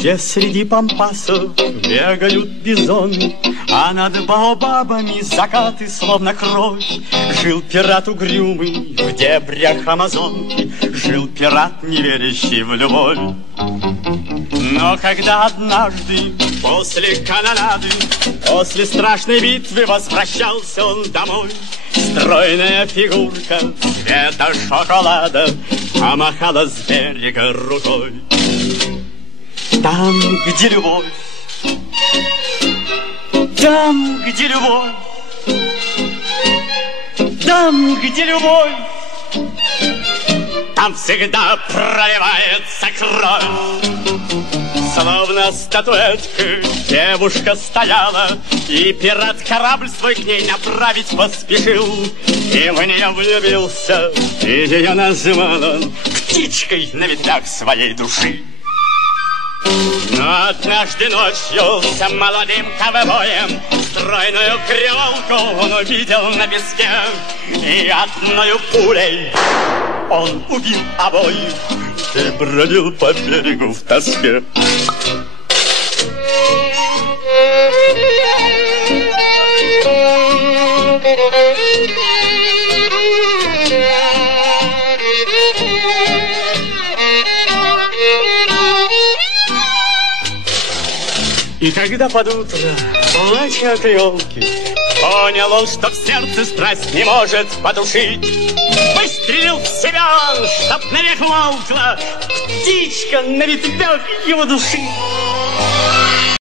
где среди пампасов бегают бизоны, а над баобабами закаты словно кровь. Жил пират угрюмый в дебрях Амазонки, жил пират, не верящий в любовь. Но когда однажды после канонады, после страшной битвы возвращался он домой, стройная фигурка цвета шоколада помахала с берега рукой. Там, где любовь, там, где любовь, там, где любовь, там всегда проливается кровь. Словно статуэтка девушка стояла, и пират корабль свой к ней направить поспешил. И в нее влюбился, и ее называл он птичкой на ветвях своей души. Но однажды ночью с молодым ковбоем стройную креолку он увидел на песке, и одною пулей он убил обоих и бродил по берегу в тоске. И когда под утро, плача от елки, понял он, что в сердце страсть не может потушить, выстрелил в себя он, чтоб навек молкла птичка на ветвях его души.